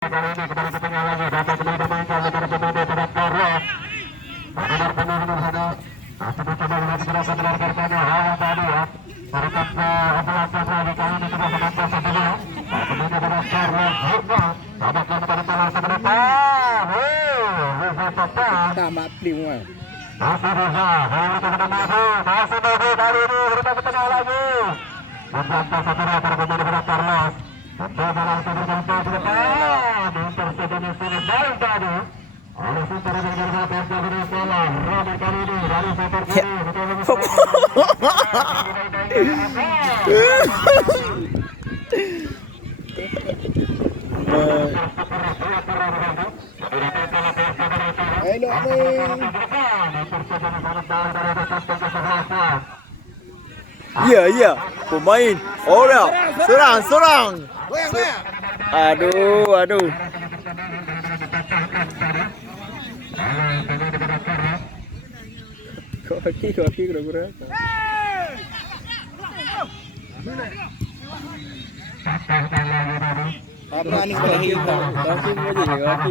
Kali ini kembali ke tengah lagi, dapat kembali dimainkan oleh para pemain pada Carlos. Benar penuh nomor 1. Masih mencoba melatih gerakan menarik-nariknya. Hawa tadi ya. Merekat ke belakang lagi. Kali ini sudah menambah satu gol. Para pemain pada Carlos. Hukma. Tampaknya pada bola ke depan. Riza Total. Tamat lima. Masih Riza. Kali ini kepada Mahu. Masih Mahu kali ini. Berubah ke tengah lagi. Membantah satu para pemain pada Carlos. Mencoba langsung berbantu ke depan. Intercept yang sangat baik tadi. Oleh Super Liga Persija Venezuela. Robert kali ini dari Super Iya, pemain. Orang, serang. Aduh. Kaki kira-kira. Apa nih kaki? Kaki